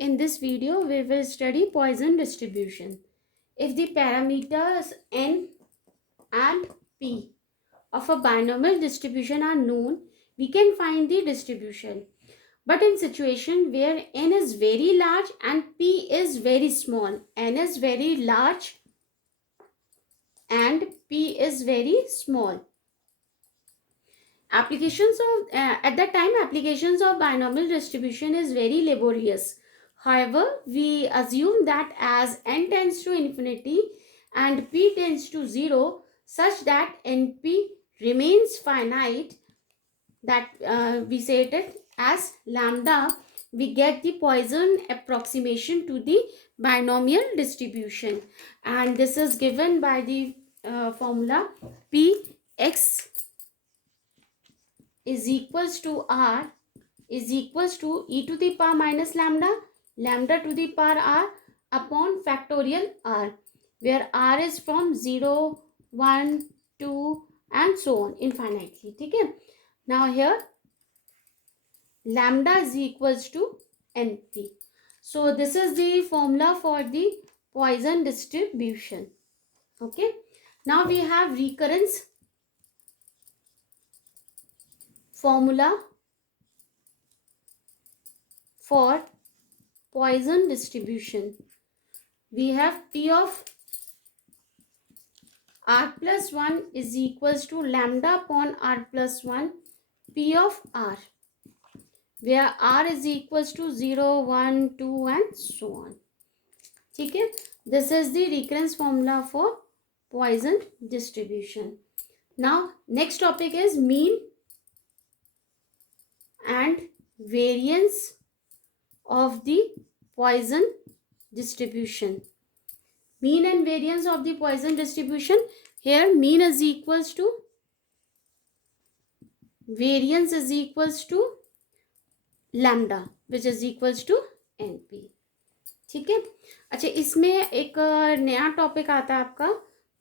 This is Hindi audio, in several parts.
In this video, we will study Poisson distribution. If the parameters n and p of a binomial distribution are known, we can find the distribution. But in situation where n is very large and p is very small, n is very large and p is very small. At that time, applications of binomial distribution is very laborious. However, we assume that as n tends to infinity and p tends to 0, such that np remains finite, that we say it as lambda, we get the Poisson approximation to the binomial distribution, and this is given by the formula px is equals to r is equals to e to the power minus lambda, lambda to the power r upon factorial r, where r is from 0, 1, 2 and so on infinitely. Okay. Now here lambda is equals to np. So this is the formula for the Poisson distribution. Okay. Now we have recurrence formula for Poisson distribution. We have p of r plus 1 is equals to lambda upon r plus 1 p of r, where r is equals to 0, 1, 2 and so on. Okay. This is the recurrence formula for Poisson distribution. Now next topic is mean and variance of the Poisson distribution. Mean and variance of the Poisson distribution. Here mean is equals to variance is equals to lambda, which is equals to np. ठीक है. अच्छा, इसमें एक नया टॉपिक आता है आपका,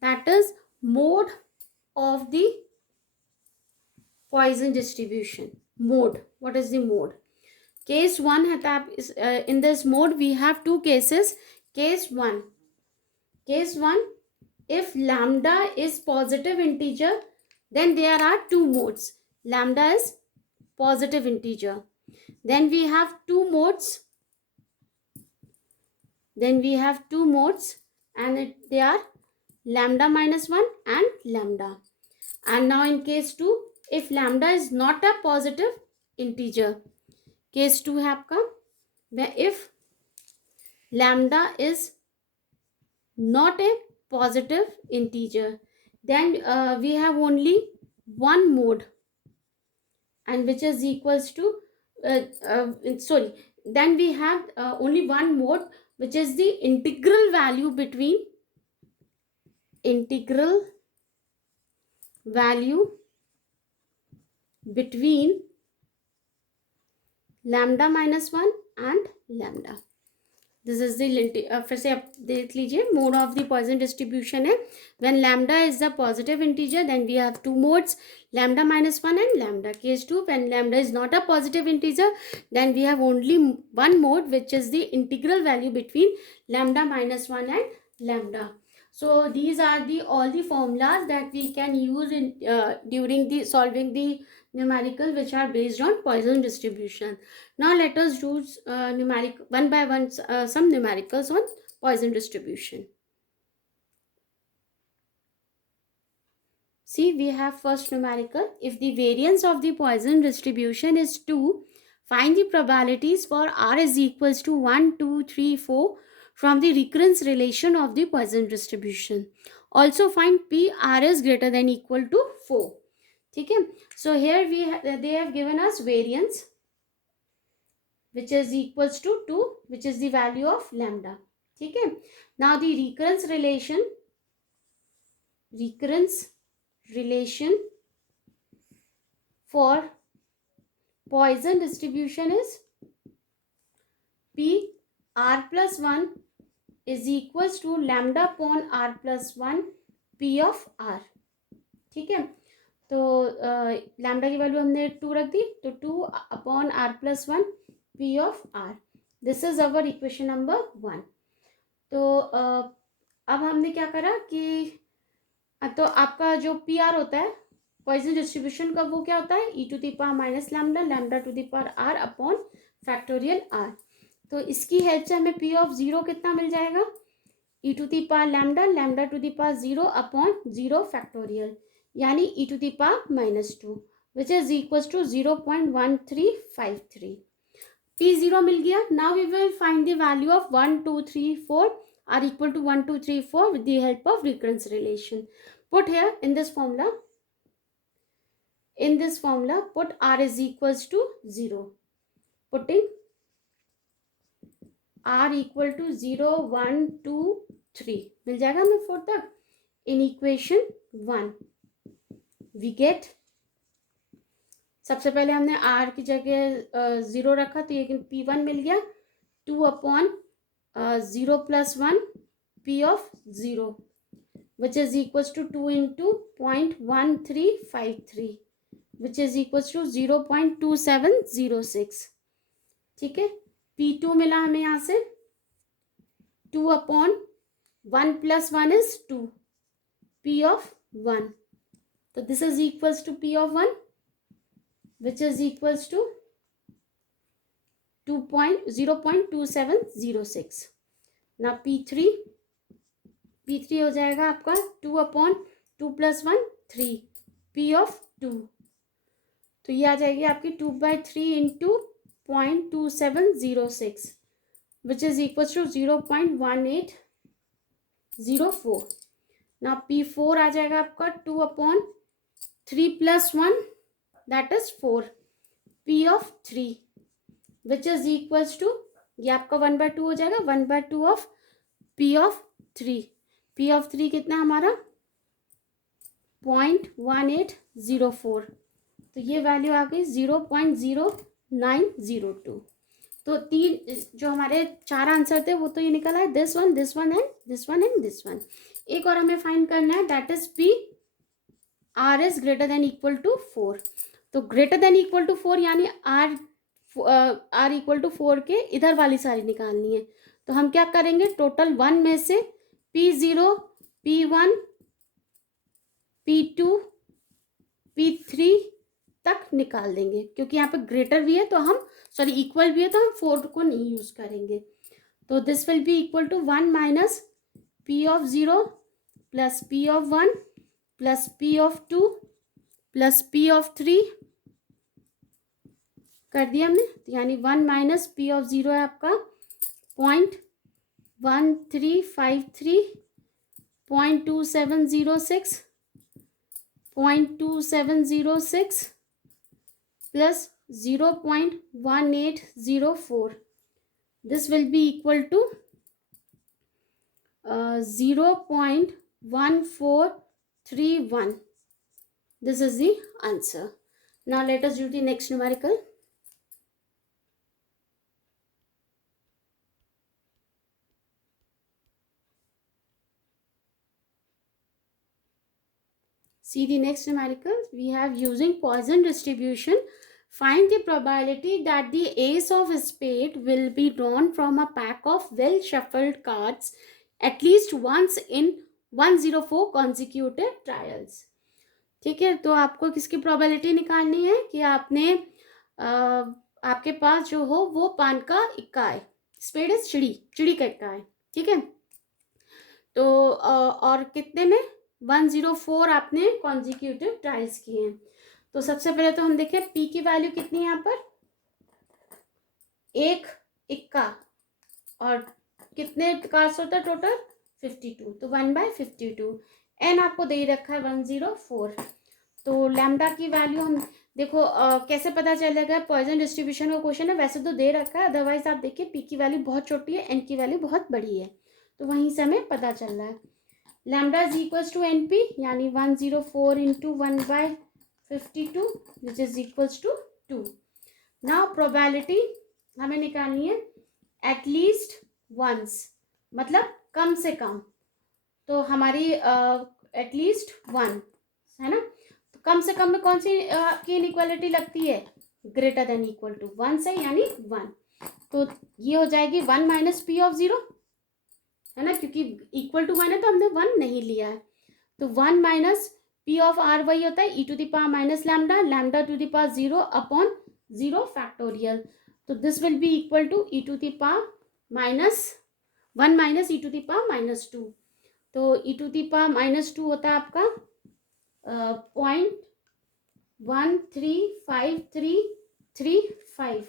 that is mode of the Poisson distribution. Mode. What is the mode? Case 1 है, in this mode we have two cases. Case 1, if lambda is positive integer, then there are two modes. Lambda is positive integer. Then we have two modes. And they are lambda minus 1 and lambda. And now in case 2, if lambda is not a positive integer, case 2 है आपका, where if lambda is not a positive integer, then we have only one mode, and which is equals to then we have only one mode, which is the integral value between lambda minus 1 and lambda. This is the फिर से आप देख लीजिए, mode of the Poisson distribution है when lambda is the positive integer, then we have two modes, lambda minus 1 and lambda. Case 2, when lambda is not a positive integer, then we have only one mode, which is the integral value between lambda minus 1 and lambda. So these are all the formulas that we can use in during the solving the numerical, which are based on Poisson distribution. Now let us do one by one some numericals on Poisson distribution. See, we have first numerical. If the variance of the Poisson distribution is 2, find the probabilities for r is equals to 1, 2, 3, 4 from the recurrence relation of the Poisson distribution. Also find p r is greater than equal to 4. ठीक है. So here they have given us variance, which is equals to 2, which is the value of lambda. ठीक है. Now the recurrence relation for Poisson distribution is p r plus 1 is equals to lambda upon r plus 1 p of r. ठीक है. तो लैम्डा की वैल्यू हमने 2 रख दी, तो 2 upon r plus 1 p of r. This is our equation number 1. तो अब हमने क्या करा कि तो आपका जो पी आर होता है पॉइजन डिस्ट्रीब्यूशन का, वो क्या होता है ई to the power minus lambda, lambda to the power are upon factorial are. तो इसकी हेल्प से हमें पी ऑफ जीरो कितना मिल जाएगा, E to the power lambda, lambda to the power zero upon zero factorial, यानी E to the power -2 which is equal to 0.1353. P zero मिल गया. Now we will find the value of 1 2 3 4 are equal to 1 2 3 4 with the help of recurrence relation. Put here in this formula put r is equals to 0. Putting r equal to 0 1 2 3 मिल जाएगा हमें 4 तक. in equation 1 we get, सबसे पहले हमने r की जगह 0 रखा तो ये p1 मिल गया. 2 upon 0 plus 1 p of 0 which is equals to 2 into 0.1353 which is equals to 0.2706. ठीक है. p2 मिला हमें यहाँ से 2 upon 1 plus 1 is 2 p of 1. तो this is equals to p of 1 which is equals to 0.2706. now p3 हो जाएगा आपका 2 अपॉन 2 plus 1 3 p of 2. तो ये आ जाएगी आपकी 2/3 into 0.2706 which is equal to 0.1804. ना p4 आ जाएगा आपका 2 upon 3 plus 1 that is 4 p of 3 which is equals to, ये आपका 1/2 हो जाएगा 1/2 of p of 3. p of 3 कितना हमारा 0.1804. तो ये वैल्यू आ गई 0.0902. तो तीन जो हमारे 4 आंसर थे वो तो ये निकला है this one and this one. एक और हमें फाइंड करना है that is p r is greater than equal to 4. तो ग्रेटर देन इक्वल टू 4 यानी r इक्वल टू 4 के इधर वाली सारी निकालनी है. तो हम क्या करेंगे, टोटल 1 में से p0 p1 p2 p3 तक निकाल देंगे, क्योंकि यहाँ पे ग्रेटर भी है तो हम इक्वल भी है तो हम 4 को नहीं यूज करेंगे. तो this will be equal to 1 minus p of 0 plus p of 1 plus p of 2 plus p of 3 कर दिया हमने. यानी 1 माइनस p of 0 है आपका 0.1353 0.2706 0.2706 plus 0.1804. This will be equal to 0.1431. This is the answer. Now let us do the next numerical. See the next numerical. We have using Poisson distribution. Find the probability that the ace of spade will be drawn from a pack of well shuffled cards at least once in 104 consecutive trials. ठीक है. तो आपको किसकी probability निकालनी है कि आपने आपके पास जो हो वो पान का इक्का है. स्पेड है चिड़ी का इक्का है. ठीक है. तो और कितने में 104 आपने कॉन्जिक्यूटिव ट्रायल्स किए हैं. तो सबसे पहले तो हम देखें p की वैल्यू कितनी है यहाँ पर, एक इक्का और कितने कार्ड्स होता है टोटल 52. तो 1/52. n आपको दे रखा है 104. तो लैम्डा की वैल्यू हम देखो कैसे पता चलेगा, पॉइजन डिस्ट्रीब्यूशन का क्वेश्चन है, वैसे तो दे रखा है, अदरवाइज आप देखिए p की वैल्यू बहुत छोटी है, n की वैल्यू बहुत बड़ी है, तो वहीं से हमें पता चल रहा है. Lambda is equals to np यानी 104 into 1/52 which is equals to 2. Now probability हमें निकालनी है एटलीस्ट वंस, मतलब कम से कम. तो हमारी एटलीस्ट 1 है ना. तो कम से कम में कौन सी की इनइक्वालिटी लगती है, ग्रेटर देन इक्वल टू 1 से, यानी 1. तो ये हो जाएगी 1 माइनस पी ऑफ 0, है ना, क्योंकि इक्वल टू 1 है तो हमने 1 नहीं लिया है। तो 1 माइनस पी ऑफ आर वही होता है ई to the power minus lambda, lambda to the power 0 upon 0 factorial. तो this will be equal to e to the power minus 1 minus e to the power minus 2। तो e to the power minus 2 होता है आपका 0.135335।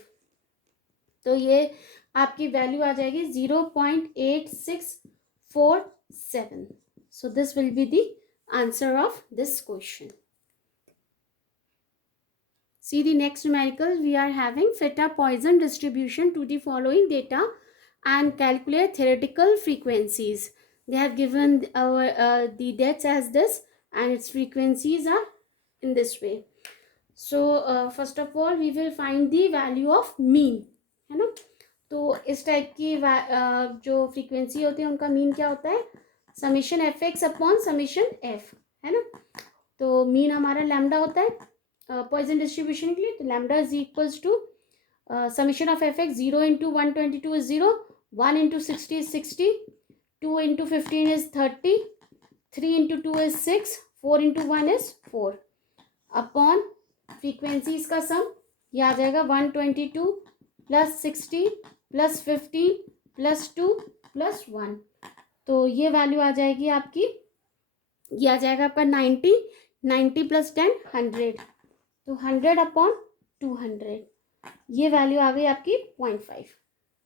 तो ये आपकी वैल्यू आ जाएगी 0.8647। So this will be the answer of this question. See the next numerical. We are having fit a Poisson distribution to the following data and calculate theoretical frequencies. They have given our the dates as this and its frequencies are in this way. So first of all we will find the value of mean, है ना. तो इस टाइप की जो फ्रीक्वेंसी होती है उनका मीन क्या होता है, summation F x upon summation F, है ना. तो मीन हमारा लैम्डा होता है पॉइजन डिस्ट्रीब्यूशन के लिए. तो lambda is equals to summation of f x 0 into 122 is 0, 1 into 60 is 60, 2 into 15 is 30, 3 into 2 is 6, 4 into 1 is 4 upon frequencies का सम ये आ जाएगा 122 प्लस 60 प्लस 15 प्लस 2 प्लस 1. तो ये वैल्यू आ जाएगी आपकी, ये आ जाएगा आपका 90, 90 प्लस 10 100. तो 100 अपॉन 200 ये वैल्यू आ गई आपकी 0.5.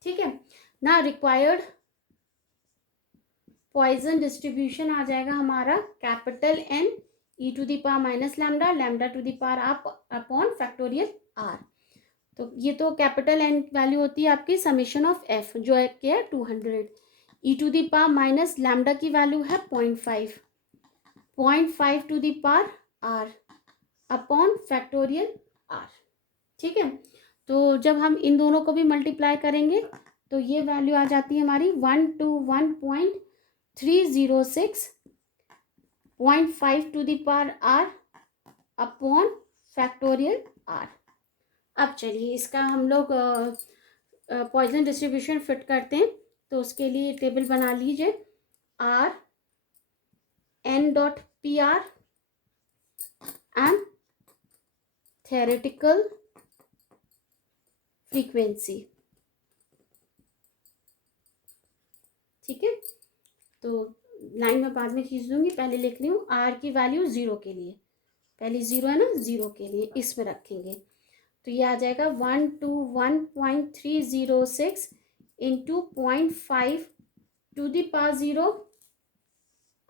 ठीक है ना. रिक्वायर्ड पॉइजन डिस्ट्रीब्यूशन आ जाएगा हमारा capital N e to the power minus lambda, lambda to the power upon factorial are. तो ये तो कैपिटल एन वैल्यू होती है आपकी समीशन ऑफ एफ जो है क्या है 200. E to the power minus lambda की वैल्यू है 0.5, 0.5 to the power are upon factorial R. ठीक है. तो जब हम इन दोनों को भी मल्टीप्लाई करेंगे तो ये वैल्यू आ जाती है हमारी 121.306 0.5 to the power are upon factorial r. अब चलिए इसका हम लोग पॉइजन डिस्ट्रीब्यूशन फिट करते हैं. तो उसके लिए टेबल बना लीजिए r N dot p r and theoretical frequency. ठीक है. तो लाइन में बाद में खींच दूंगी, पहले लिख रही हूँ आर की वैल्यू 0 के लिए, पहले 0 है ना, 0 के लिए इसमें रखेंगे. तो ये आ जाएगा 121.306 into 0.5 to the power 0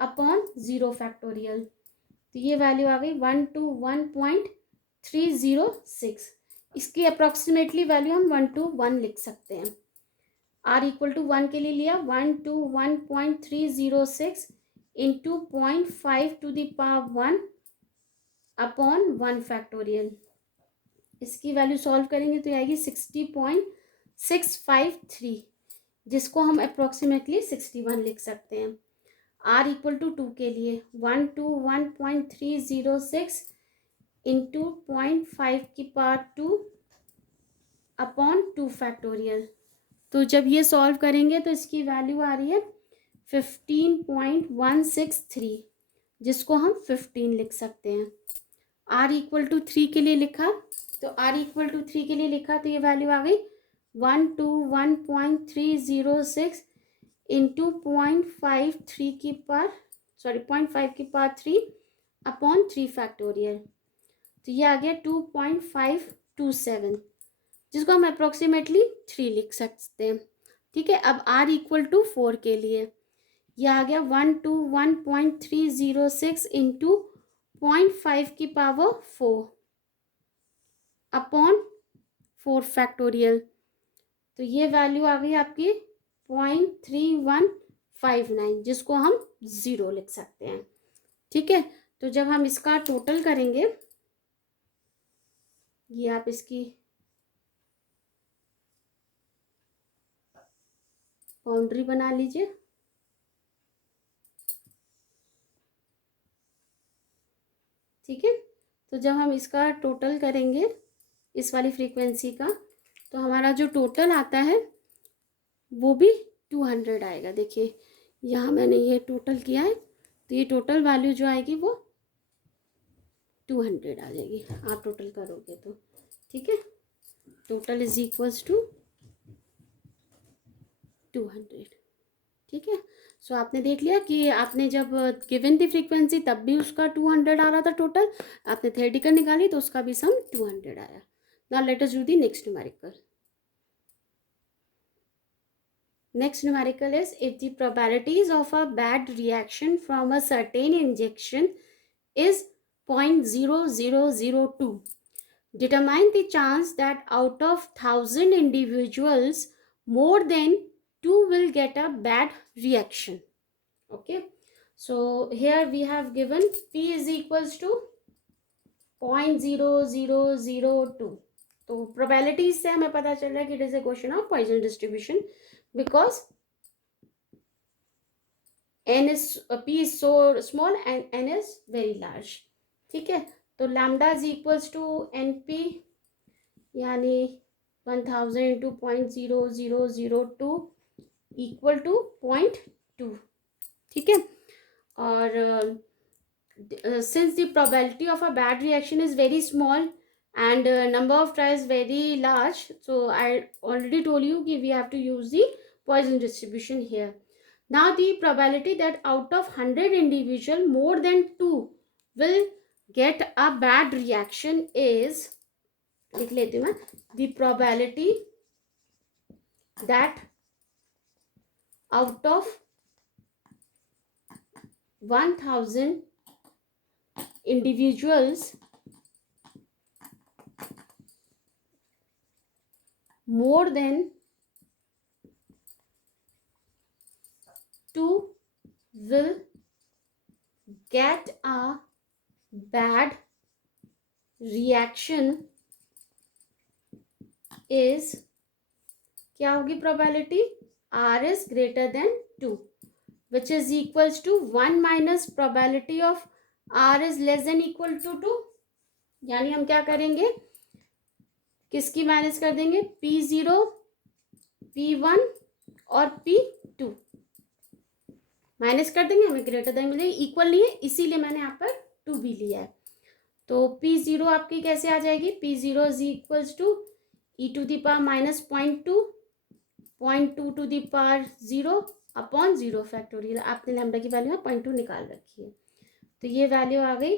upon 0 factorial. तो ये वैल्यू आ गई 121.306. इसकी अप्रॉक्सीमेटली वैल्यू हम 121 लिख सकते हैं. आर इक्वल टू 1 के लिए लिया 121.306 into 0.5 to the power 1 upon 1 factorial. इसकी वैल्यू सॉल्व करेंगे तो आएगी 60.653 जिसको हम अप्रॉक्सीमेटली 61 लिख सकते हैं. आर इक्वल टू 2 के लिए 121.306 इंटू 0.5 की पावर 2 अपॉन 2 फैक्टोरियल. तो जब ये सॉल्व करेंगे तो इसकी वैल्यू आ रही है 15.163 जिसको हम 15 लिख सकते हैं. आर इक्वल टू 3 के लिए लिखा तो आर इक्वल टू 3 के लिए लिखा तो ये वैल्यू आ गई 121.306 इंटू 0.53 की पावर 0.5 की पावर 3 अपॉन 3 फैक्टोरियल. तो ये आ गया 2.527 जिसको हम अप्रोक्सीमेटली 3 लिख सकते हैं. ठीक है. अब r इक्वल टू 4 के लिए ये आ गया 121.306 इंटू 0.5 की पावर 4 अपॉन 4 फैक्टोरियल. तो ये वैल्यू आ गई आपकी 0.3159 जिसको हम 0 लिख सकते हैं. ठीक है. तो जब हम इसका टोटल करेंगे, ये आप इसकी बाउंड्री बना लीजिए. ठीक है. तो जब हम इसका टोटल करेंगे इस वाली फ्रीक्वेंसी का तो हमारा जो टोटल आता है वो भी 200 आएगा। देखिए यहाँ मैंने ये टोटल किया है, तो ये टोटल वैल्यू जो आएगी वो 200 आ जाएगी आप टोटल करोगे तो। ठीक है, टोटल इज इक्वल्स टू 200। ठीक है, सो आपने देख लिया कि आपने जब गिवन थी फ्रीक्वेंसी तब भी उसका 200 आ रहा था टोटल, आपने थ्योरेटिकल निकाली तो उसका भी सम 200 आया। Now let us do the next numerical. Next numerical is, if the probabilities of a bad reaction from a certain injection is 0.0002, determine the chance that out of 1000 individuals, more than 2 will get a bad reaction. Okay, so here we have given P is equals to 0.0002. तो probabilities से हमें पता चल रहा है कि it is a question of Poisson distribution because n is p is so small and n is very large. ठीक है, तो lambda is equals to np यानी 1000 into 0.0002 equal to 0.2. ठीक है, और since the probability of a bad reaction is very small and number of tries very large, so I already told you कि we have to use the Poisson distribution here. Now the probability that out of 100 individual more than 2 will get a bad reaction is, लिख लेती हूँ मैं, the probability that out of 1000 individuals more than 2 will get a bad reaction is, क्या होगी probability? R is greater than 2, which is equals to 1 minus probability of R is less than equal to 2. यानी हम क्या करेंगे, किसकी माइनस कर देंगे, P0, P1 और P2 माइनस कर देंगे, हमें ग्रेटर देन मिलेगी, इक्वल नहीं है इसीलिए मैंने यहाँ पर 2 भी लिया है। तो P0 आपकी कैसे आ जाएगी, P0 is equals to e to the power minus 0.2 to the power 0 upon 0 factorial. आपने लैम्डा की वैल्यू में 0.2 निकाल रखी है, तो ये वैल्यू आ गई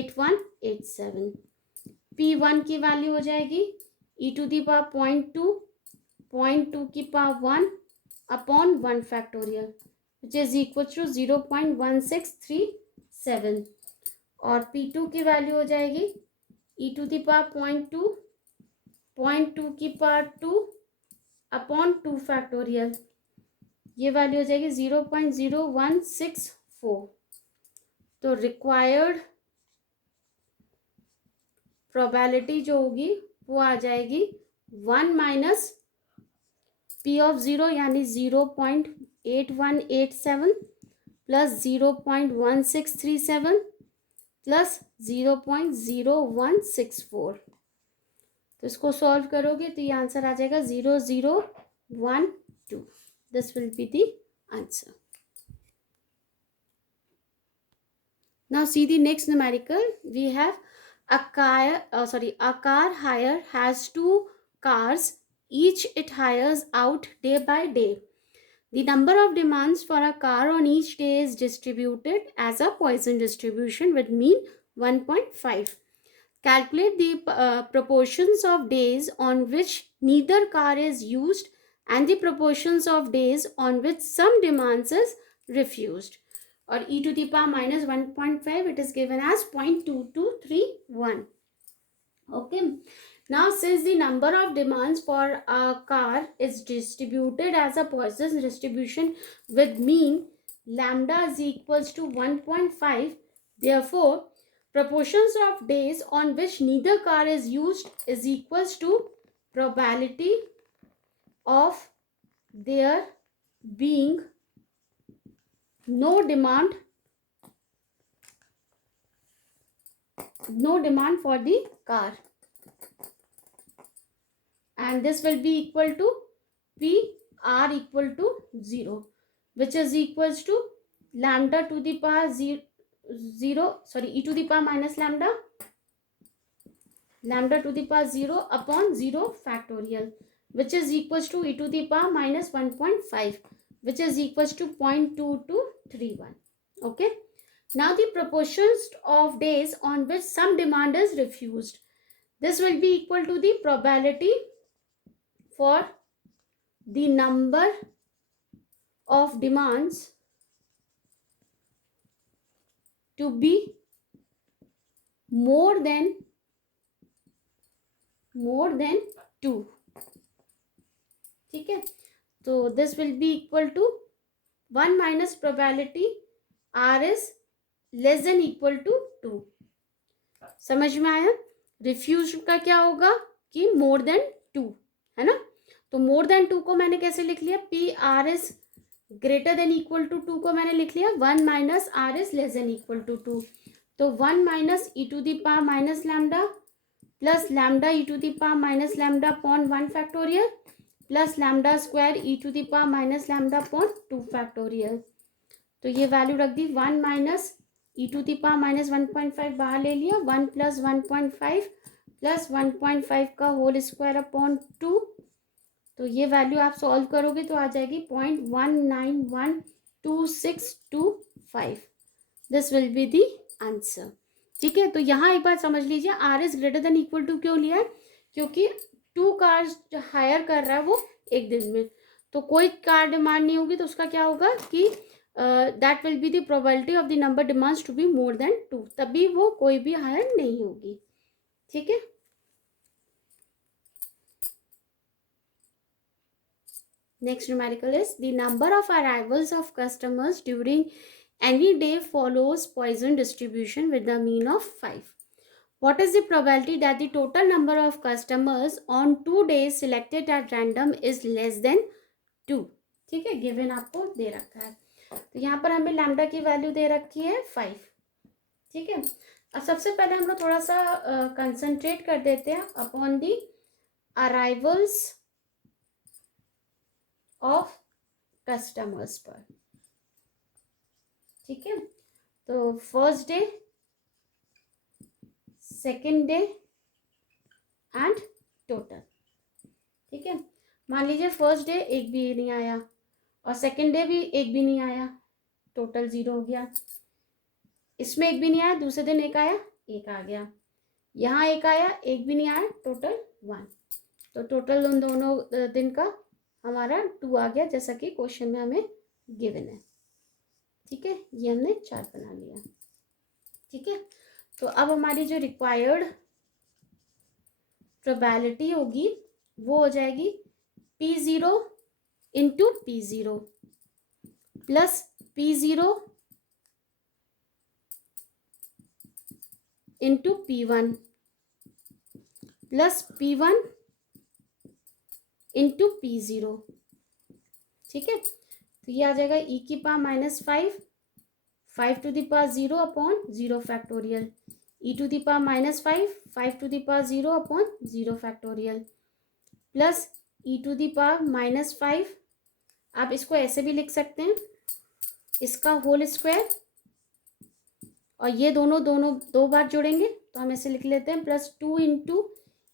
8187। P1 की वैल्यू हो जाएगी e टू द पावर 0.2 की power 1 upon 1 factorial which is equal to 0.1637। और P2 की वैल्यू हो जाएगी e टू द पावर 0.2 की पावर 2 अपॉन 2 फैक्टोरियल, ये वैल्यू हो जाएगी 0.0164। तो रिक्वायर्ड प्रोबेबिलिटी जो होगी वो आ जाएगी 1 माइनस P ऑफ 0 यानी 0.8187 प्लस 0.1637 प्लस 0.0164। तो इसको सॉल्व करोगे तो ये आंसर आ जाएगा 0012। This will be the answer. Now see the next numerical. We have a car hire has 2 cars, each it hires out day by day. The number of demands for a car on each day is distributed as a Poisson distribution with mean 1.5. Calculate the proportions of days on which neither car is used and the proportions of days on which some demands is refused. Or e to the power minus 1.5, it is given as 0.2231. Okay. Now since the number of demands for a car is distributed as a Poisson distribution with mean lambda is equals to 1.5, therefore proportions of days on which neither car is used is equals to probability of there being no demand for the car. and this will be equal to P r equal to 0, which is equals to lambda to the power 0, sorry, e to the power minus lambda to the power 0 upon 0 factorial, which is equals to e to the power minus 1.5, which is equals to 0.2231. Okay. Now the proportions of days on which some demand is refused. This will be equal to the probability for the number of demands to be more than 2. ठीक है, तो this will be equal to 1 minus probability r is less than equal to 2. समझ में आया? रिफ्यूज का क्या होगा कि मोर देन 2, है ना? तो मोर देन 2 को मैंने कैसे लिख लिया? P R is greater than equal to 2 को मैंने लिख लिया 1 minus R is less than equal to 2. तो 1 minus e to the power minus lambda plus lambda e to the power minus lambda upon 1 factorial plus lambda square e to the power minus lambda upon 2 factorial. तो ये वैल्यू रख दी 1 minus e to the power minus 1.5 बाहर ले लिया 1 प्लस 1.5 प्लस 1.5 का होल स्क्वायर अपॉन 2. तो ये वैल्यू आप सॉल्व करोगे तो आ जाएगी 0.191262 this will be the answer. ठीक है, तो यहाँ एक बात समझ लीजिए, R is greater than equal to क्यों लिया है? क्योंकि 2 कार्स जो हायर कर रहा है वो एक दिन में, तो कोई कार डिमांड नहीं होगी, तो उसका क्या होगा कि that will be the probability of the number demands to be more than 2, तभी वो कोई भी हायर नहीं होगी. ठीक है. Next numerical is the number of arrivals of customers during any day follows Poisson distribution with the mean of 5. What is the probability that the total number of customers on 2 days selected at random is less than 2? ठीक है, गिवन आपको दे रखा है, तो यहाँ पर हमें लैम्डा की वैल्यू दे रखी है 5. ठीक है, अब सबसे पहले हम लोग थोड़ा सा कंसंट्रेट कर देते हैं upon the arrivals of customers पर. ठीक है, तो first day, second day and total. ठीक है, मान लीजिए फर्स्ट डे एक भी नहीं आया और सेकेंड डे भी एक भी नहीं आया, टोटल 0 हो गया. इसमें एक भी नहीं आया, दूसरे दिन एक आया, एक आ गया. यहाँ एक आया, एक भी नहीं आया, टोटल 1. तो टोटल उन दोनों दिन का हमारा 2 आ गया, जैसा कि क्वेश्चन में हमें गिवन है. ठीक है, ये हमने चार्ट बना लिया. ठीक है, तो अब हमारी जो रिक्वायर्ड प्रोबेबिलिटी होगी वो हो जाएगी P0 into P0 plus P0 into P1 plus P1 into P0. ठीक है, तो ये आ जाएगा e की power minus 5 to the power 0 upon 0 factorial, e to the power minus 5 to the power 0 upon 0 factorial plus e to the power minus 5. आप इसको ऐसे भी लिख सकते हैं, इसका होल स्क्वायर, और ये दोनों दो बार जोड़ेंगे तो हम ऐसे लिख लेते हैं plus 2 into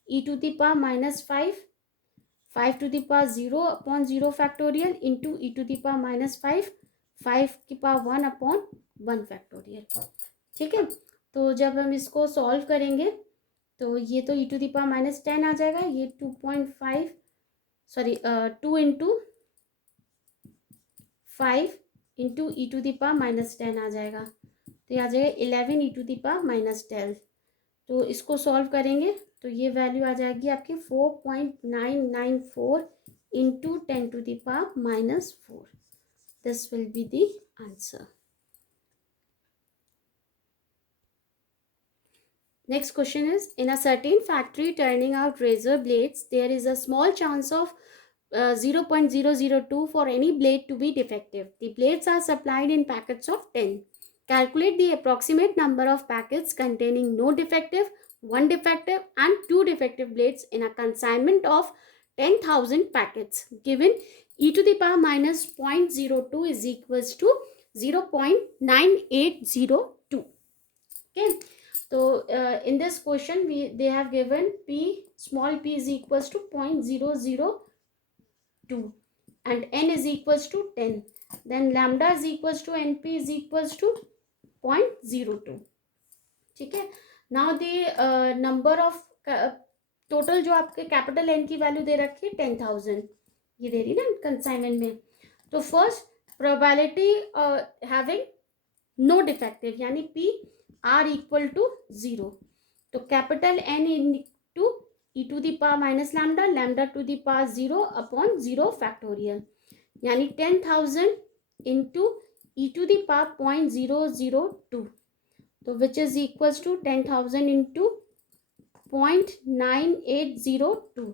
e to the power minus 5 to the power 0 upon 0 factorial into e to the power minus 5 की पावर 1 अपॉन 1 फैक्टोरियल. ठीक है, तो जब हम इसको सॉल्व करेंगे तो ये तो e to the power minus 10 आ जाएगा, ये 2 into 5 into e to the power minus 10 आ जाएगा, तो ये आ जाएगा 11 e to the power minus 12. तो इसको सॉल्व करेंगे तो ये वैल्यू आ जाएगी आपकी 4.994 into 10 to the power minus 4. This will be the answer. Next question is, in a certain factory turning out razor blades, there is a small chance of 0.002 for any blade to be defective. The blades are supplied in packets of 10. Calculate the approximate number of packets containing no defective, 1 defective and 2 defective blades in a consignment of 10,000 packets given e to the power minus 0.02 is equals to 0.9802. Okay, so in this question they have given p, small p is equals to 0.002 and n is equals to 10, then lambda is equals to np is equals to 0.02. ठीक है, now the number of total जो आपके कैपिटल एन की वैल्यू दे रखी है 10,000, ये दे रही ना कंसाइनमेंट में. तो first probability having no defective यानी पी आर इक्वल टू 0. तो capital N into e to the power minus lambda, lambda to the power 0 upon 0 factorial, यानी 10,000 into e to the power 0.002, तो which is equals to 10,000 into 0.9802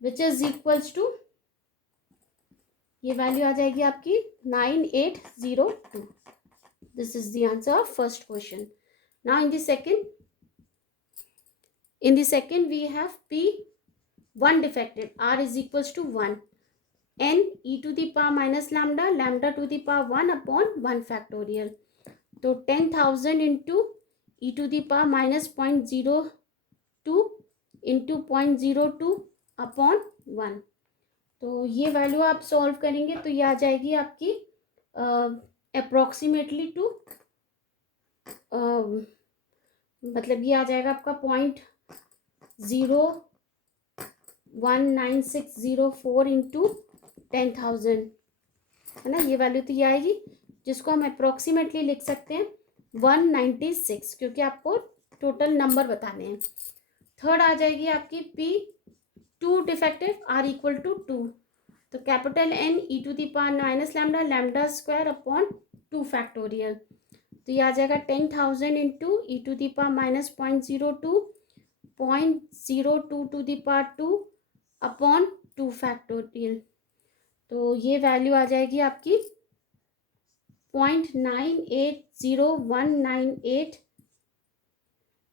which is equals to, ये वैल्यू आ जाएगी आपकी 9802. This is the answer of first question. Now in the second we have p 1 defective, r is equals to 1, n e to the power minus lambda, lambda to the power 1 upon 1 factorial. तो 10,000 into e to the power minus 0.02 into 0.02 upon 1. तो ये वैल्यू आप सॉल्व करेंगे तो ये आ जाएगी आपकी अप्रोक्सीमेटली टू मतलब ये आ जाएगा आपका 0.019604 इंटू 10,000, है ना. ये वैल्यू तो ये आएगी जिसको हम अप्रोक्सीमेटली लिख सकते हैं 196, क्योंकि आपको टोटल नंबर बताने हैं. थर्ड आ जाएगी आपकी p 2 defective, r equal to 2, तो capital n e to the power minus lambda, lambda square upon 2 factorial. तो ये आ जाएगा 10,000 into e to the power minus 0.02 to the power 2 upon 2 factorial. तो ये वैल्यू आ जाएगी आपकी 0.980198,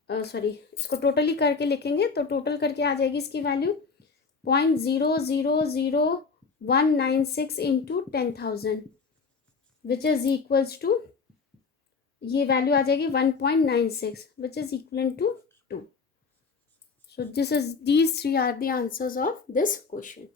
सॉरी इसको टोटली करके लिखेंगे तो टोटल करके आ जाएगी इसकी value 0.000196 into 10,000 which is equals to, ये वैल्यू आ जाएगी 1.96 which is equal to 2. So this is, these three are the answers of this question.